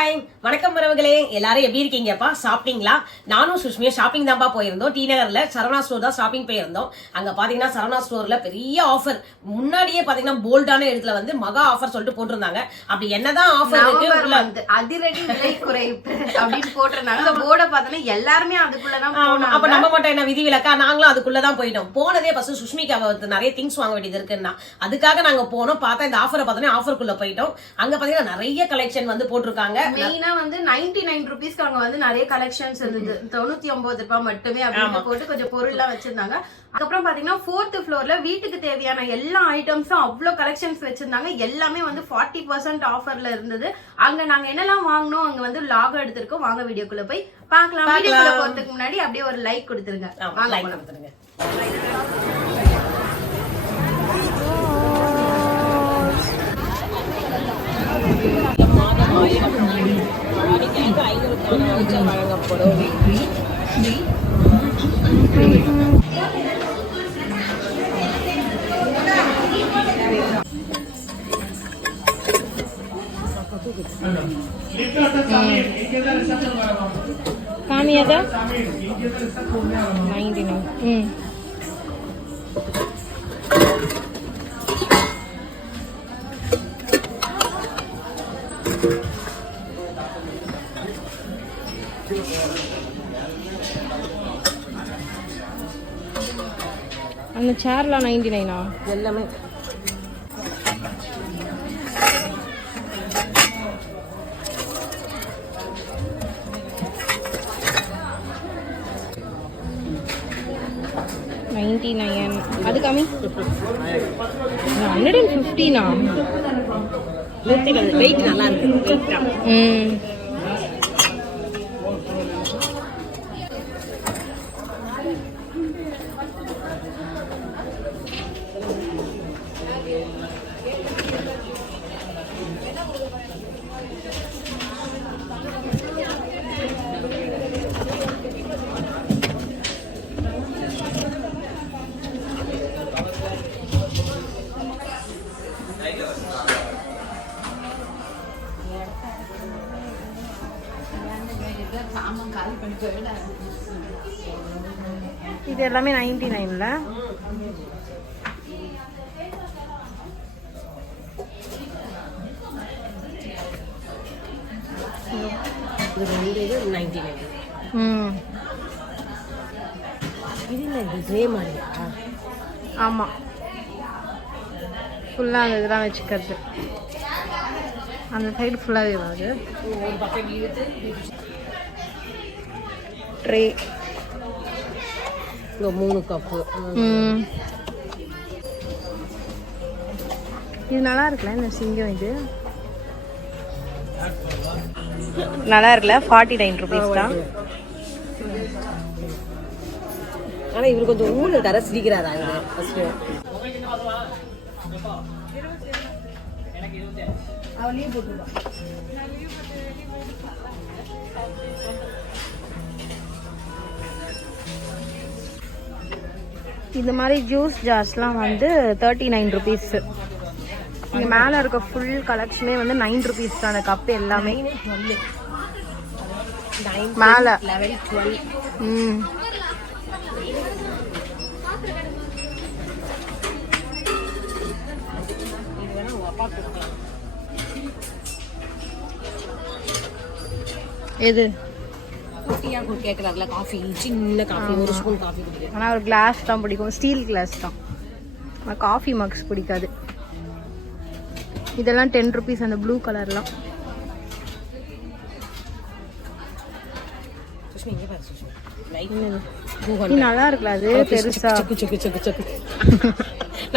Hi வணக்கம் உறவுகளே, எல்லாரும் எப்படி இருக்கீங்கப்பா? சாப்பிட்டீங்களா? நானும் சுஷ்மியா ஷாப்பிங் தான்ப்பா போயிருந்தோம். டி நகர்ல சரவணா ஸ்டோர் தான் ஷாப்பிங் போயிருந்தோம். அங்க பாத்தீங்கன்னா சரவணா ஸ்டோர்ல பெரிய ஆஃபர், முன்னாடியே பாத்தீங்கன்னா போல்டான இடத்துல வந்து மகா ஆஃபர் சொல்லிட்டு போட்டிருந்தாங்க. அப்படி என்னதான் ஆஃபர் இருக்கு, அதிரடி விலை குறைப்பு அப்படின்னு போட்டிருந்தாங்க. போர்டை பார்த்தோன்னா எல்லாருமே அதுக்குள்ளதான். அப்ப நம்ம மட்டும் என்ன விதிவிலக்கா? நாங்களும் அதுக்குள்ளதான் போயிட்டோம். போனதே ஃபர்ஸ்ட் சுஷ்மிக்கு நிறைய திங்ஸ் வாங்க வேண்டியது இருக்குன்னா அதுக்காக நாங்க போனோம். பார்த்தா இந்த ஆஃபரை பார்த்தோன்னே ஆஃபருக்குள்ள போயிட்டோம். அங்க பாத்தீங்கன்னா நிறைய கலெக்ஷன் வந்து போட்டிருக்காங்க. மெயினா வந்து 99 ரூபீஸ்க்கு அங்க வந்து நிறைய கலெக்ஷன்ஸ் இருந்தது. 99 ரூபாய் மட்டுமே அப்படின்னு போட்டு கொஞ்சம் பொருள் எல்லாம் வச்சிருந்தாங்க. அதுக்கப்புறம் பாத்தீங்கன்னா 4th ஃப்ளோர்ல வீட்டுக்கு தேவையான எல்லா ஐட்டம்ஸும் அவ்வளவு கலெக்ஷன்ஸ் வச்சிருந்தாங்க. எல்லாமே வந்து 40% ஆஃபர்ல இருந்தது. அங்க நாங்க என்னெல்லாம் வாங்கணும் அங்க வந்து லாக் எடுத்திருக்கோம். வாங்க வீடியோக்குள்ள போய் பார்க்கலாம். வீடியோக்குள்ள போறதுக்கு முன்னாடி அப்படியே ஒரு லைக் கொடுத்துருங்க. லைக் கொடுத்துருங்க. வழங்கப்படும். காமியாதா 99. அந்த சேர்லாம் 99 எல்லாமே அது கம்மி 150. வெயிட் நல்லா இருக்கு. இது எல்லாமே 99ல. இது 99. இதே மாதிரியா? ஆமா, ஃபுல்லா அந்த இதெல்லாம் வச்சுக்கிறது. அந்த சைடு ஃபுல்லாவே வருது. ஒரு பக்கம் இழுத்து ட்ரே 3 கப்பு. இது நல்லா இருக்குல்ல, இந்த சிங்கம் இது நல்லா இருக்குல்ல. 49 ரூபீஸ் தான். ஆனா இவரு கொஞ்சம் ஊர்ல தர சிரிக்கிறாராங்க. இந்த மாதிரி ஜூஸ் ஜார்ஸ்லாம் வந்து 39 ரூபீஸ். இங்க மேல இருக்க ஃபுல் கலெக்ஷனே வந்து 9 ரூபீஸ் தான். அந்த கப் எல்லாமே மேல 11, 12. எது குட்டியா கேட்கறாருல காஃபி, சின்ன காஃபி, ஒரு ஸ்பூன் காஃபி குடிக்கிறேன். ஆனால் ஒரு கிளாஸ் தான் பிடிக்கும், ஸ்டீல் கிளாஸ் தான். காஃபி மக்ஸ் பிடிக்காது. இதெல்லாம் 10 ரூபீஸ். அந்த ப்ளூ கலர்லாம் நல்லா இருக்குல்ல. அது பெருசா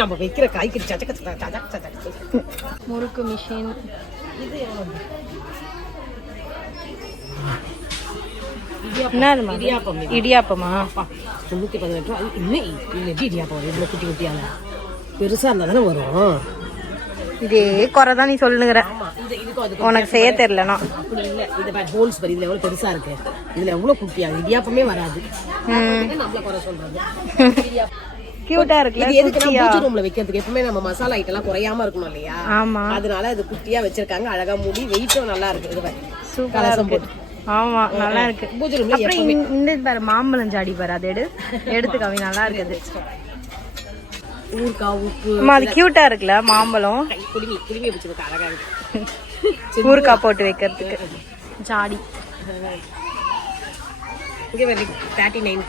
நம்ம வைக்கிற காய்கறி முறுக்கு மிஷின். இது இடியாப்பமா 118 ரூபா. இன்னும் இடியாப்பம் எவ்வளவு குட்டி குட்டியால பெருசா இருந்தா தானே வரும். இதே குறைதான் நீ சொல்லுங்கிற. உனக்கு செய்ய தெரியலனா அப்படி இல்ல. இது ஹோல்ஸ் பாரு, இதுல எவ்வளவு பெருசா இருக்கு. இதுல எவ்வளவு குட்டியா இடியாப்பமே வராது. நம்மள குறை சொல்றது. கியூட்டா இருக்குல. இது எதுக்குன்னா பூஜை ரூம்ல வைக்கிறதுக்கு. எப்பவுமே நம்ம மசாலா ஐட்டம் எல்லாம் குறையாம இருக்கணும் இல்லையா? ஆமா, அதனால அது குட்டியா வச்சிருக்காங்க. அழகா மூடி, வெயிட்டும் நல்லா இருக்கு. இது சூப்பரா இருக்கு. ஆமா நல்லா இருக்கு. பூஜை ரூம்ல அப்புறம் இந்த பாரு மாம்பழம் ஜாடி பாரு, அது எடுத்து கவி, நல்லா இருக்குது. ஊர்க்கா உப்பு அம்மா அது கியூட்டா இருக்குல்ல மாம்பழம், குடிமி வச்சிருக்க அழகா இருக்கு. ஊறுகாய் போட்டு வைக்கிறதுக்கு ஜாடி. இங்க வெரி 39.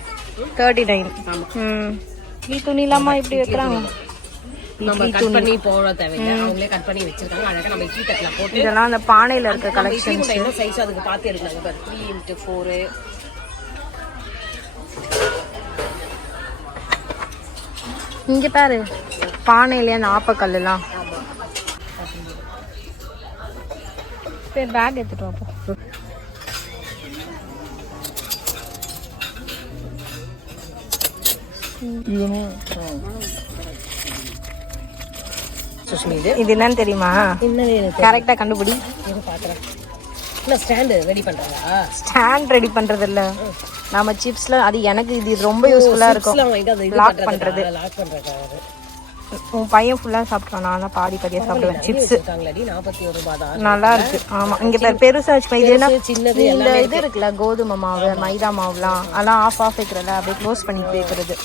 நீ துணி இல்லாம இப்படி வைக்கிறாங்க. நம்ம கட் பண்ணி போட தேவையில்லை, அவங்களே கட் பண்ணி வச்சிருக்காங்க. அழகா நம்ம இட்லி தட்டுல போட்டு இதெல்லாம் அந்த பானையில இருக்க கலெக்ஷன். என்ன சைஸ் அதுக்கு பார்த்து எடுக்கலாங்க பாரு. 3x4. இங்க பாரு பானையில அந்த ஆப்பக்கல் எல்லாம். சரி பேக் எடுத்துட்டு வாப்போம். இது என்னன்னு தெரியுமா? கரெக்டா கண்டுபிடி. ஸ்டாண்ட் ரெடி பண்றது இல்ல, நம்ம சிப்ஸ்ல அது எனக்கு இது ரொம்ப யூஸ்ஃபுல்லா இருக்கும். லாக் பண்றது. உன் பையன் ஃபுல்லா சாப்பிட்டான், நான் தான் பாதி பாதியா சாப்பிடுவேன். சிப்ஸ் 41 ரூபாய் தான், நல்லா இருக்கு. ஆமா இங்க பெருசா வச்சு இது என்ன இந்த இது இருக்குல்ல கோதுமை மாவு மைதா மாவுலாம், அதெல்லாம் ஆஃப் வைக்கிறல அப்படியே க்ளோஸ் பண்ணி வைக்கிறது.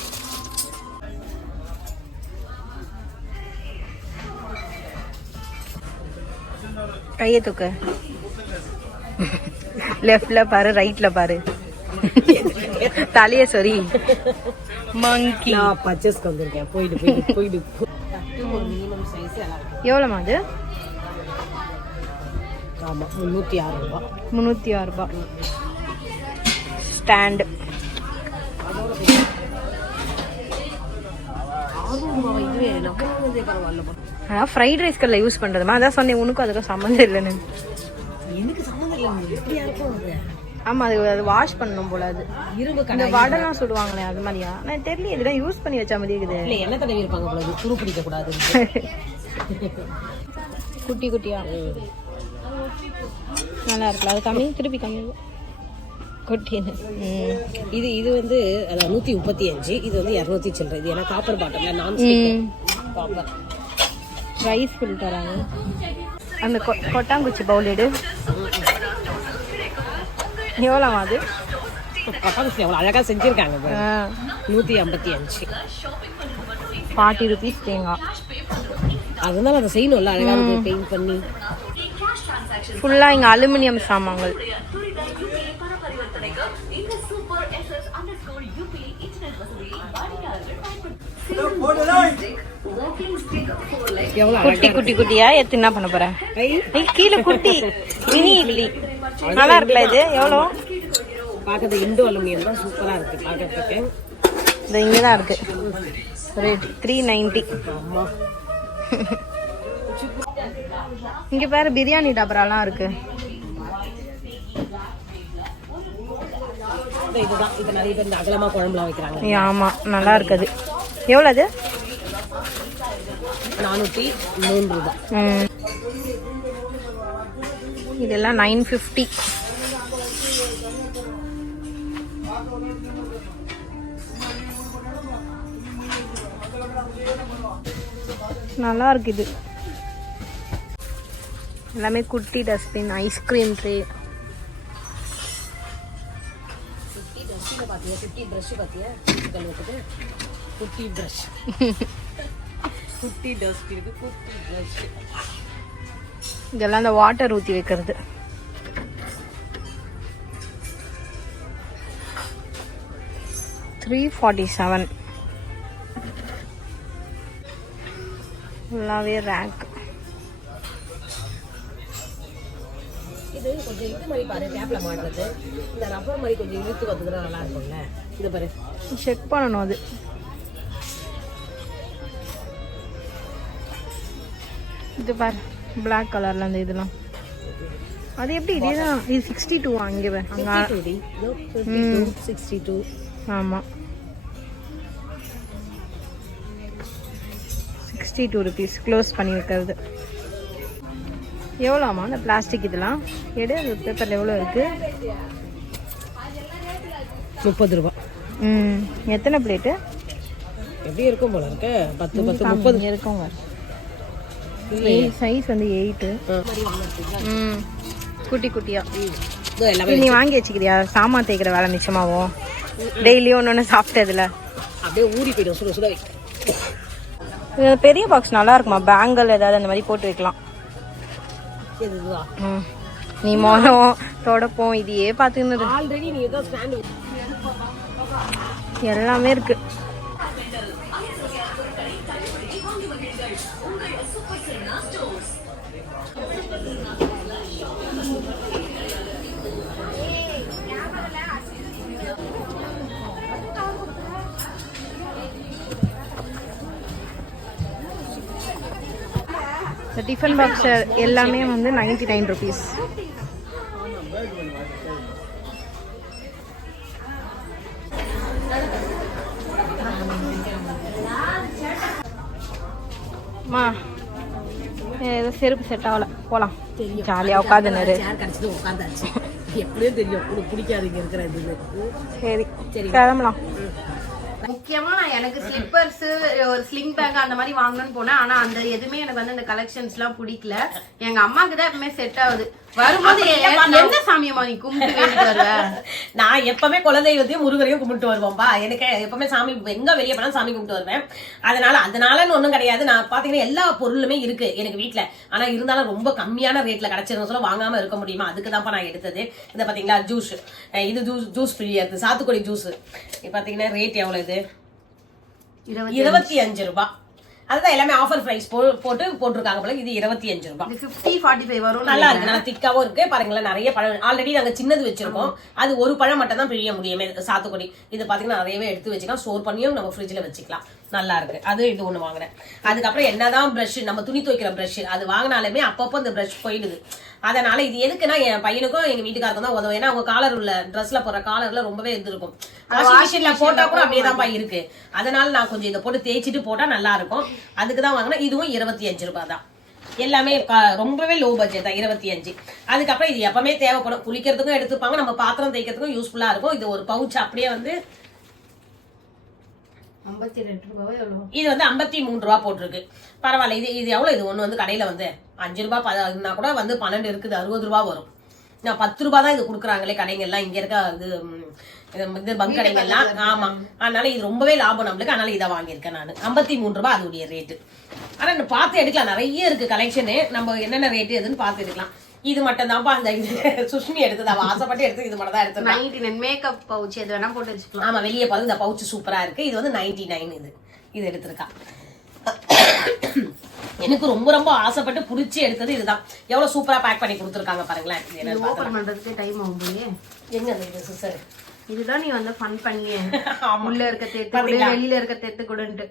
கையை தூக்கு. லெஃப்ட்ல பாரு, ரைட்ல பாரு, தலைய சொரி. மங்கி பர்ச்சேஸ்க்கு வந்திருக்கேன். போயிடு. எவ்வளோமா அது? ஆமா 306 ரூபாய். 306 ரூபாய். ஸ்டாண்ட் அதான் ஃப்ரைட் ரைஸ்கல்ல யூஸ் பண்றதுமா, அதான் சொன்னேன் உனக்கும் அதுக்கும் சம்மந்தம் இல்லைன்னு. எனக்கு சம்மந்தம் இல்லை, எப்படியா இருக்கும் அது? ஆமா அது வாஷ் பண்ணணும் போல. அது இரும்பு இந்த வடெல்லாம் சுடுவாங்களே அது மாதிரியா? நான் தெரியல, இதெல்லாம் யூஸ் பண்ணி வச்சா மாதிரி இருக்குது. இல்ல என்ன தடவி இருப்பாங்க போல, துரு பிடிக்க கூடாது. குட்டி குட்டியா நல்லா இருக்குல்ல, அது கம்மி திருப்பி கம்மி குட்டின்னு. இது வந்து 135, இது வந்து 200 சில்லறை. இது ஏன்னா copper bottle non stick copper. Rice ஃபில்டராங்க. அந்த கொட்டாங்குச்சி பவுல் எடு. எவ்வளோ அது? கொட்டாங்குச்சி எவ்வளோ அழகாக செஞ்சுருக்காங்க. 155. 40 ரூபீஸ் தேங்காய். அதனால அதை செய்யணும்ல, அழகாக பெயிண்ட் பண்ணி. ஃபுல்லாக இங்கே அலுமினியம் சாமான்கள். குட்டி குட்டியா எடுத்து என்ன பண்ண போற? கீழே குட்டி மினி இட்லி நல்லா இருக்குல்ல. இது எவ்வளோ? பார்க்கறது இண்டோ அலுமினியம் தான், சூப்பரா இருக்கு பார்க்கறதுக்கு. இது இங்கே தான் இருக்கு. ரேட் 390. இங்க பாரு பிரியாணி டபராலாம் இருக்கு. இதுதான் இது நிறைய பேர் இந்த அகலமா குழம்புலாம் வைக்கிறாங்க. ஆமா நல்லா இருக்குது. எவ்வளவு அது? 403 ரூபாய். இதெல்லாம் 950. நல்லா இருக்கு. இது எல்லாமே குட்டி டஸ்ட்பின், ஐஸ்கிரீம் ட்ரே. குட்டி பிரஷ் பாத்தியா? குட்டி பிரஷ், குட்டி டஸ்ட் இருக்கு, குட்டி பிரஷ். இதெல்லாம் அந்த வாட்டர் ஊற்றி வைக்கிறது. $347. ஃபுல்லாகவே ரேக். இது கொஞ்சம் இது மாதிரி பாரு, டேப்ல மாட்டுறது. இந்த ரப்பர் மாதிரி கொஞ்சம் இழுத்து வந்ததுன்னா நல்லா இருக்கும்ல. இது பாரு, செக் பண்ணணும். அது இது பாரு பிளாக் கலர்ல அந்த இதெல்லாம். அது எப்படி? இதுதான் இது 62. அங்கே அங்கே 62. ஆமாம் 62 ரூபீஸ் க்ளோஸ் பண்ணி வைக்கிறது. எவ்வளோமா அந்த பிளாஸ்டிக் இதெல்லாம்? எடு அந்த பேப்பரில் எவ்வளோ இருக்குது? 30 ரூபாய். எத்தனை பிளேட்டு? எப்படி இருக்கும் போல இருக்கு. 10 30 இருக்குங்க. சைஸ் வந்து 8. குட்டி குட்டியா இதோ எல்லாமே நீ வாங்கி வச்சுக்கிறியா? சாமான் தேய்க்கிற வேலை மிச்சமாகும். டெய்லியும் ஒன்று சாப்பிட்டதுல அப்படியே ஊறி போயிடும் சுட சுட வைக்க. இது பெரிய பாக்ஸ் நல்லா இருக்குமா? பேங்கல் ஏதாவது அந்த மாதிரி போட்டு வைக்கலாம். இதுதான் நீ மோளம் தொடப்போம் இதையே பார்த்துக்கின்னு ஆல்ரெடி நீ ஏதோ ஸ்டாண்ட் எல்லாமே இருக்கு. இந்த டிஃபன் பாக்ஸ் எல்லாமே வந்து 99 rupees. மா ஏதோ செருப்பு செட் ஆகல, போலாம். ஜாலியாக உட்காந்துனாரு. சேர் கிடைச்சது உட்காந்தாச்சு. எப்படியும் தெரியும் உனக்கு பிடிக்காது இங்க இருக்கிற இது. சரி சரி கிளம்பலாம். முக்கியமா நான் எனக்கு ஸ்லிப்பர்ஸ் ஒரு ஸ்லிங் பேக் அந்த மாதிரி வாங்கணும்னு போனேன். ஆனா அந்த எதுவுமே எனக்கு வந்து அந்த கலெக்ஷன்ஸ் எல்லாம் பிடிக்கல. எங்க அம்மாக்கு தான் எப்பவுமே செட் ஆகுது. வரும்போது எந்த சாமியம்மா நீ கும்பிட்டு வேண்டிட்டு வருவ? நான் எப்பவுமே குலதெய்வத்தையும் முருகரையும் கும்பிட்டு வருவோம்பா. எனக்கு எப்பவுமே சாமி எங்க வெளியே போனா சாமி கும்பிட்டு வருவேன். அதனாலன்னு ஒண்ணும் கிடையாது. நான் பாத்தீங்கன்னா எல்லா பொருளுமே இருக்கு எனக்கு வீட்டுல. ஆனா இருந்தாலும் ரொம்ப கம்மியான ரேட்ல கிடைச்சிருந்த சொல்ல வாங்காம இருக்க முடியுமா? அதுக்குதான்ப்பா நான் எடுத்தது. இந்த பாத்தீங்களா ஜூஸ், இது ஜூஸ் ஃப்ரீயா இருக்கு. சாத்துக்குடி ஜூஸ் பாத்தீங்கன்னா ரேட் எவ்வளவு? இது 25 ரூபாய். அதுதான் எல்லாமே ஆஃபர் பிரைஸ் போட்டிருக்காங்க போல. இது 25 ரூபாய். 50-45 வரும். நல்லா இருக்கு, நல்லா திக்காவும் இருக்கு. பாருங்களேன் நிறைய பழம் ஆல்ரெடி நாங்க சின்னது வச்சிருக்கோம். அது ஒரு பழம் மட்டும் தான் பிழிய முடியுமே சாத்துக்குடி. இது பாத்தீங்கன்னா நிறையவே எடுத்து வச்சுக்கலாம். ஸ்டோர் பண்ணியும் நம்ம ஃப்ரிட்ஜ்ல வச்சுக்கலாம். நல்லா இருக்கு. அது இது ஒண்ணு வாங்குறேன். அதுக்கப்புறம் என்னதான் பிரஷ், நம்ம துணி துவைக்கிற பிரஷ் அது வாங்கினாலுமே அப்பப்போ இந்த பிரஷ் போயிடுது. அதனால இது எதுக்குன்னா என் பையனுக்கும் எங்க வீட்டுக்காருக்கும் தான் உதவும். ஏன்னா அவங்க காலர் உள்ள ட்ரெஸ்ல போற காலர்ல ரொம்பவே இருந்திருக்கும். வாஷிங் மிஷின்ல போட்டா கூட அப்படியே தான்ப்பா இருக்கு. அதனால நான் கொஞ்சம் இதை போட்டு தேய்ச்சிட்டு போட்டா நல்லா இருக்கும். அதுக்குதான் வாங்கினேன். இதுவும் 25 ரூபாய் தான். எல்லாமே ரொம்பவே லோ பட்ஜெட் தான், 25. அதுக்கப்புறம் இது எப்பவுமே தேவைப்படும். குளிக்கிறதுக்கும் எடுத்துப்பாங்க, நம்ம பாத்திரம் தேய்க்கிறதுக்கும் யூஸ்ஃபுல்லா இருக்கும். இது ஒரு பவுச் அப்படியே வந்து 52 ரூபாய். எவ்வளவு? இது வந்து 53 ரூபாய் போட்டிருக்கு. பரவாயில்ல. இது எவ்வளவு? இது ஒண்ணு வந்து கடையில வந்து 5 ரூபாய் கூட வந்து 12 இருக்குது, 60 ரூபாய் வரும். நான் 10 ரூபாய் தான் இது குடுக்குறாங்களே கடைங்க எல்லாம். இங்க இருக்க இது பங்க் கடைங்க எல்லாம். ஆமா, அதனால இது ரொம்பவே லாபம் நம்மளுக்கு. அதனால இதை வாங்கியிருக்கேன் நான். 53 ரூபாய் அதோடைய ரேட்டு. ஆனா பார்த்து எடுக்கலாம், நிறைய இருக்கு கலெக்ஷனு. நம்ம என்னென்ன ரேட்டு எதுன்னு பார்த்து எடுக்கலாம். இது மட்டும் தான்ப்பா அந்த சுஷ்மி எடுத்தது. அவ ஆசைப்பட்டு எடுத்து இது மட்டும் தான் எடுத்து. 99 மேக்கப் பவுச் எது வேணா போட்டு வச்சுக்கலாம். ஆமா, வெளியே பார்த்து இந்த பவுச் சூப்பரா இருக்கு. இது வந்து 99. இது எடுத்திருக்கா. எனக்கு ரொம்ப ரொம்ப ஆசைப்பட்டு புடிச்சு எடுத்தது இதுதான். எவ்வளவு சூப்பரா பேக் பண்ணி கொடுத்துருக்காங்க பாருங்களேன். ஓபன் பண்றதுக்கு டைம் ஆகும் போலயே. எங்க இது சிஸ்டர்? இதுதான் நீ வந்து ஃபன் பண்ணியே. உள்ள இருக்க தேத்து கூட வெளியில இருக்க தேத்து கூடன்ட்டு.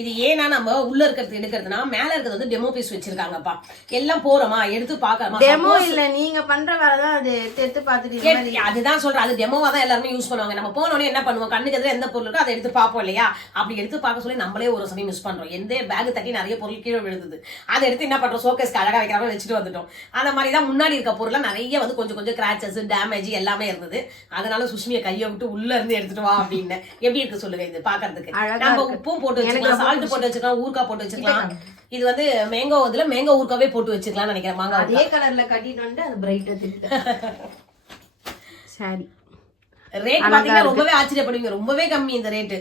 இது ஏன்னா நம்ம உள்ள இருக்கிறது எடுக்கிறதுனா மேல இருக்கிறது வந்து டெமோ பீஸ் வச்சிருக்காங்கப்பா. எல்லாம் போறோமா எடுத்து பாக்கலாமா? டெமோ இல்ல, நீங்க பண்ற வேலைதான் அது. எடுத்து பாத்துட்டு அதுதான் சொல்றேன். அது டெமோவா தான் எல்லாருமே யூஸ் பண்ணுவாங்க. நம்ம போனோடனே என்ன பண்ணுவோம், கண்ணுக்கு எதிர எந்த பொருள் இருக்கோ அதை எடுத்து பார்ப்போம் இல்லையா? அப்படி எடுத்து பார்க்க சொல்லி நம்மளே ஒரு சமயம் மிஸ் பண்றோம். எந்த பேக் தட்டி நிறைய பொருள் கீழே விழுது. அதை எடுத்து என்ன பண்றோம், ஷோகேஸ்க்கு அழகா வைக்கிற மாதிரி வச்சுட்டு வந்துட்டோம். அந்த மாதிரி தான் முன்னாடி இருக்க பொருள் நிறைய வந்து கொஞ்சம் கொஞ்சம் கிராச்சஸ், டேமேஜ் எல்லாமே இருந்தது. அதனால சுஷ்மியை கையை விட்டு உள்ள இருந்து எடுத்துட்டு வா அப்படின்னு. எப்படி இருக்கு சொல்லுங்க இது பாக்குறதுக்கு? நம்ம உப்பும் போட்டு வச்சுக்கலாம், சால்ட் போட்டு வச்சுக்கலாம், ஊர்க்கா போட்டு வச்சுக்கலாம். இது வந்து மேங்கோ, இதுல மேங்கோ ஊர்க்காவே போட்டு வச்சுக்கலாம் நினைக்கிறேன். மாங்காய் அதே கலர்ல கட்டிட்டு வந்து அது பிரைட்டா தெரியுது. சரி, ரேட் பாத்தீங்கன்னா ரொம்பவே ஆச்சரியப்படுவீங்க. ரொம்பவே கம்மி இந்த ரேட்.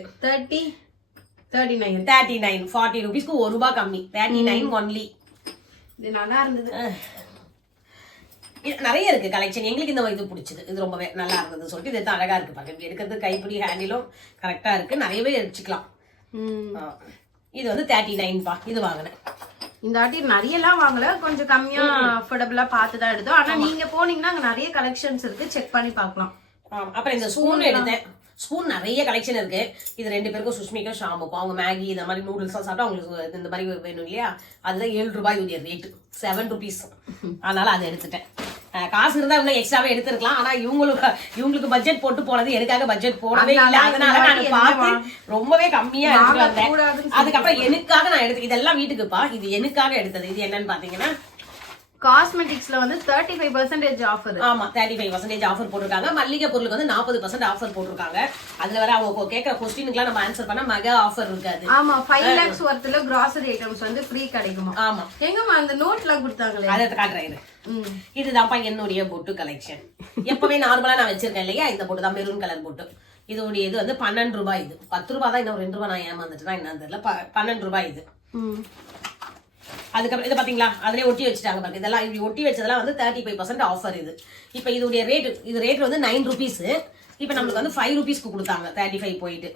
39 40 ரூபீஸ்க்கு 1 ரூபாய் கம்மி. 39 ஒன்லி. இது நல்லா இருந்தது. நிறைய இருக்கு கலெக்ஷன். எங்களுக்கு இந்த இது பிடிச்சது. இது ரொம்பவே நல்லா இருந்தது சொல்லிட்டு இது அழகா இருக்கு பாருங்க. இப்படி எடுக்கிறது கைப்பிடி ஹேண்டிலும் கரெக்டா இருக்கு. நிறையவே வச்சுக்கலாம். இது வந்து 39 பா. இது வாங்கினேன். இந்த வாட்டி நிறைய எல்லாம் வாங்கல, கொஞ்சம் கம்மியா அஃபோர்டபுளா பார்த்துதான் எடுத்தோம். ஆனா நீங்க போனீங்கன்னா அங்க நிறைய கலெக்ஷன்ஸ் இருக்கு, செக் பண்ணி பார்க்கலாம். அப்புறம் இந்த ஸ்பூன் எடுத்தேன். ஸ்பூன் நிறைய கலெக்ஷன் இருக்கு. இது 2 பேருக்கும் சுஷ்மிக்கும் ஷாமுக்கும். அவங்க மேகி இந்த மாதிரி நூடுல்ஸ் சாப்பிட்டா அவங்களுக்கு இந்த மாதிரி வேணும் இல்லையா? அதுதான் 7 ரூபாய் ரேட்டு, 7 rupees. அதனால அதை எடுத்துட்டேன். காசு இருந்தா இன்னும் எக்ஸ்ட்ராவே எடுத்துருக்கலாம். ஆனா இவங்களுக்கு பட்ஜெட் போட்டு போனது எனக்காக பட்ஜெட் போடவே இல்லை. அதனால நான் பார்த்து ரொம்பவே கம்மியா எடுத்துட்டு வந்தேன். அதுக்கப்புறம் எனக்காக நான் எடுத்து இதெல்லாம் வீட்டுக்குப்பா. இது எனக்காக எடுத்தது. இது என்னன்னு பாத்தீங்கன்னா காஸ்மெட்டிக்ஸ்ல வந்து 35% ஆஃபர். ஆமா 35% ஆஃபர் போட்டிருக்காங்க. மல்லிகை பொருளுக்கு வந்து 40% ஆஃபர் போட்டிருக்காங்க. அதுல வேற அவங்க கேட்கற கொஸ்டினுக்குலாம் நம்ம ஆன்சர் பண்ணா மெகா ஆஃபர் இருக்காது. ஆமா 5 lakhs வர்த்துல grocery ஐட்டம்ஸ் வந்து ஃப்ரீ கிடைக்குமா. ஆமா எங்கம்மா அந்த நோட்லாம் கொடுத்தாங்களே அதை காட்டுறேன். இதுதான்ப்பா என்னுடைய பொட்டு கலெக்ஷன். எப்பவுமே நார்மலா நான் வச்சிருக்கேன் இல்லையா, இந்த பொட்டு தான் மெரூன் கலர் பொட்டு. இதோடைய இது வந்து 12 ரூபாய். இது 10 ரூபாய் தான். இன்னும் 2 ரூபாய் நான் ஏமாந்துட்டேன்னா என்னன்னு தெரியல. 12 ரூபாய் இது. அதுக்கப்புறம் இது பாத்தீங்களா, அதுலயே ஒட்டி வச்சுட்டாங்க பாருங்க. இதெல்லாம் இப்படி ஒட்டி வச்சதெல்லாம் வந்து 35% ஆஃபர். இது இப்ப இதோடைய ரேட் வந்து 9 rupees. இப்ப நம்மளுக்கு வந்து 5 rupeesக்கு கொடுத்தாங்க. 35 போயிட்டு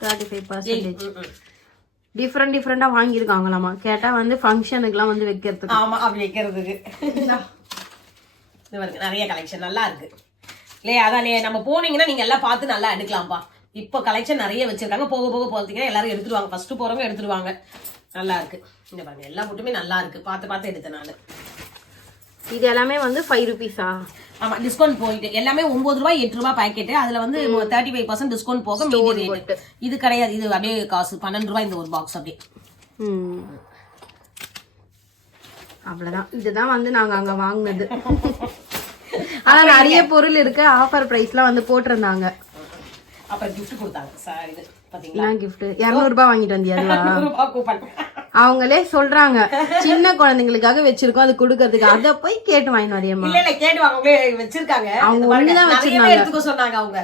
35% டிஃபரெண்டா வாங்கியிருக்காங்களாமா. கேட்டா வந்து ஃபங்க்ஷனுக்குலாம் வந்து வைக்கிறதுக்கு. ஆமா அப்படி வைக்கிறதுக்கு. இது பாருங்க நிறைய கலெக்ஷன் நல்லா இருக்கு இல்லையா. அதான் நம்ம போனீங்கன்னா நீங்க எல்லாம் பார்த்து நல்லா எடுக்கலாம்ப்பா. இப்போ கலெக்ஷன் நிறைய வச்சிருக்காங்க. போக போக போறதுங்கன்னா எல்லாரும் எடுத்துருவாங்க. ஃபர்ஸ்ட் போறவங்க எடுத்துருவாங்க. நல்லா இருக்கு. இந்த பாருங்க எல்லா போட்டுமே நல்லா இருக்கு. பார்த்து எடுத்தேன் நானு. இது எல்லாமே வந்து 5 rupees-ஆ? ஆமா டிஸ்கவுண்ட் போயிட்டு எல்லாமே 9 ரூபாய் 8 ரூபாய் பாக்கெட். அதுல வந்து 35% டிஸ்கவுண்ட் போக மீதி ரேட். இது கிடையாது. இது அப்படியே காசு 12 ரூபாய் இந்த ஒரு பாக்ஸ் அப்படியே. அவ்வளவுதான். இதுதான் வந்து நாங்க அங்க வாங்குனது. ஆனா நிறைய பொருள் இருக்கு. ஆஃபர் பிரைஸ்லாம் வந்து போட்டிருந்தாங்க. அப்புறம் கிஃப்ட் கொடுத்தாங்க சார். இது பாத்தீங்களா கிஃப்ட் 200 ரூபாய் வாங்கிட்டு வந்தியா? 200 ரூபாய் கூப்பன். அவங்களே சொல்றாங்க சின்ன குழந்தைங்களுக்காக வச்சிருக்கோம் அது கொடுக்கறதுக்கு. அத போய் கேட்டு வாங்கி வரையம்மா. இல்ல கேட்டு வாங்கவே வச்சிருக்காங்க. அவங்க ஒண்ணுதான் வச்சிருக்காங்க. எடுத்துக்க சொன்னாங்க. அவங்க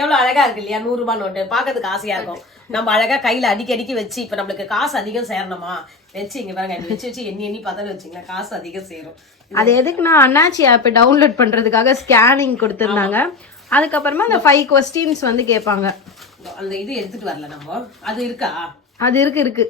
எவ்வளவு அழகா இருக்கு இல்லையா. 100 ரூபாய் நோட்டு பாக்கிறதுக்கு ஆசையா இருக்கும். நம்ம அழகா கையில அடிக்கடிக்கு வச்சு இப்ப நம்மளுக்கு காசு அதிகம் சேரணுமா வச்சு இங்க பாருங்க வச்சு எண்ணி பார்த்தாலும் வச்சுங்களேன் காசு அதிகம் சேரும். அது எதுக்குன்னா அண்ணாச்சி ஆப் டவுன்லோட் பண்றதுக்காக ஸ்கேனிங் கொடுத்திருந்தாங்க. அதுக்கப்புறமா அந்த 5 questions வந்து கேட்பாங்க. அந்த இது எடுத்துட்டு வரல நம்ம. அது இருக்கா? அது இருக்கு.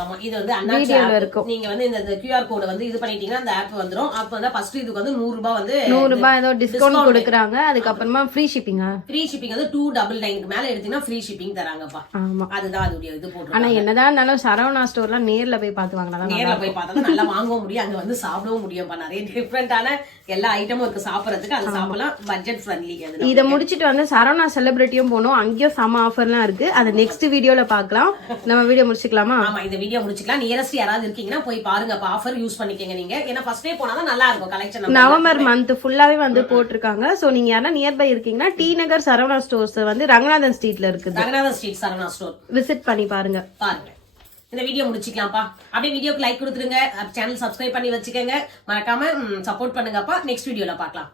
ஆமா இது வந்து அண்ணாச்சி ஆப் இருக்கும். நீங்க வந்து இந்த QR கோட் வந்து இது பண்ணிட்டீங்கன்னா அந்த ஆப் வந்துரும். அப்ப வந்து ஃபர்ஸ்ட் இதுக்கு வந்து 100 ரூபாய் வந்து 100 ரூபாய் ஏதோ டிஸ்கவுண்ட் கொடுக்கறாங்க. அதுக்கப்புறமா ஃப்ரீ ஷிப்பிங்கா? ஃப்ரீ ஷிப்பிங் வந்து 299க்கு மேல எடுத்தீங்கன்னா ஃப்ரீ ஷிப்பிங் தராங்கப்பா. ஆமா அதுதான் அதுடைய இது போட்டு. ஆனா என்னதான் இருந்தாலும் சரவணா ஸ்டோர்லாம் நேர்ல போய் பார்த்து வாங்கினா நேர்ல போய் பார்த்தா நல்லா வாங்கவும் முடியும். அங்க வந்து சாப்பிடவும் முடியும்ப்பா. நிறைய டிஃபரெண்டான எல்லா ஐட்டமும் இருக்கு சாப்பிடறதுக்கு. அது சாப்பிடலாம். Budget friendly. இத முடிச்சிட்டு வந்து சரவணா செலிபிரிட்டியும் போனோம். அங்கேயும் சம ஆஃபர்லாம் இருக்கு. அதை நெக்ஸ்ட் வீடியோல பார்க்கலாம். நம்ம வீடியோ முடிச்சுக்கலாமா? ஆமா இந்த வீடியோ முடிச்சுக்கலாம். நியரஸ்ட் யாராவது இருக்கீங்கன்னா போய் பாருங்க. ஆஃபர் யூஸ் பண்ணிக்கங்க நீங்க. ஏன்னா ஃபர்ஸ்ட் டே போனா தான் நல்லா இருக்கும் கலெக்ஷன். நவம்பர் மந்த் ஃபுல்லாவே வந்து போட்டிருக்காங்க. சோ நீங்க யாரா நியர்பை இருக்கீங்கன்னா டி நகர் சரவணா ஸ்டோர்ஸ் வந்து ரங்கநாதன் ஸ்ட்ரீட்ல இருக்குது. Ranganathan street Saravana store visit பண்ணி பாருங்க. இந்த வீடியோ முடிச்சுக்கலாம்ப்பா. அப்படியே வீடியோக்கு லைக் கொடுத்துருங்க. சேனல் சப்ஸ்கிரைப் பண்ணி வச்சுக்கோங்க. மறக்காம சப்போர்ட் பண்ணுங்கப்பா. நெக்ஸ்ட் வீடியோல பார்க்கலாம்.